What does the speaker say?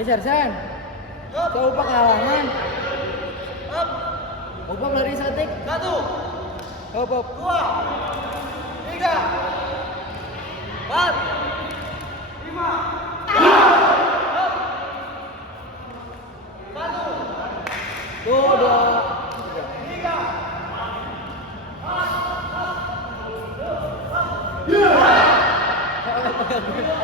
Geser Sen. Coba ke halaman. Coba lari seketik. 1, Hop hop. 2, 3, 4, 5. Tuh dua. 3.